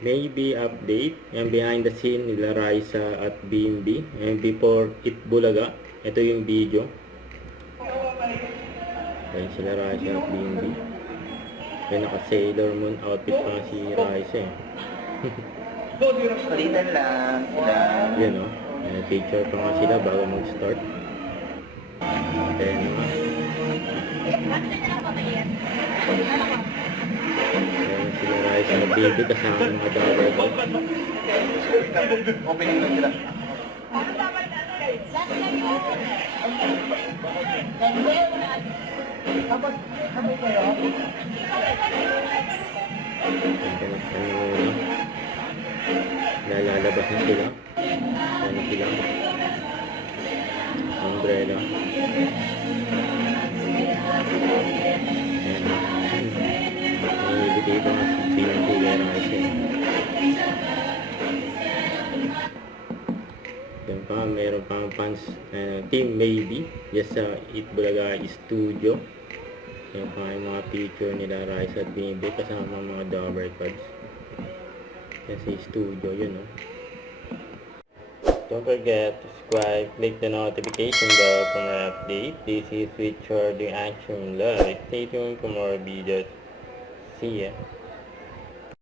Maybe update. Yan, behind the scene nila Raisa at BMB. And before It Bulaga. Ito yung video. Ayan sila Raisa at BMB. Yan, naka-Sailor Moon outfit pa si Raisa eh. Palitan lang. Yan o. Picture pa nga sila bago mag-start. Ayan o. Ayan sila Raisa at BMB kasama mga driver ko. Opening lang sila. Lalabas na sila. Ano sila? Umbrella. Ayan. Nangibigay pa nga sa pinag-uwera kasi. Yan pa, meron pang fans. Team Maybe. Yes, sa It Bulaga Studio. Yan pa yung mga picture nila Raisa at BMB kasama mga Dover cards. Yan si studio, yun o. Don't forget to subscribe, click the notification bell for more update. This is Richard the Action Live. Stay tuned for more videos. See ya.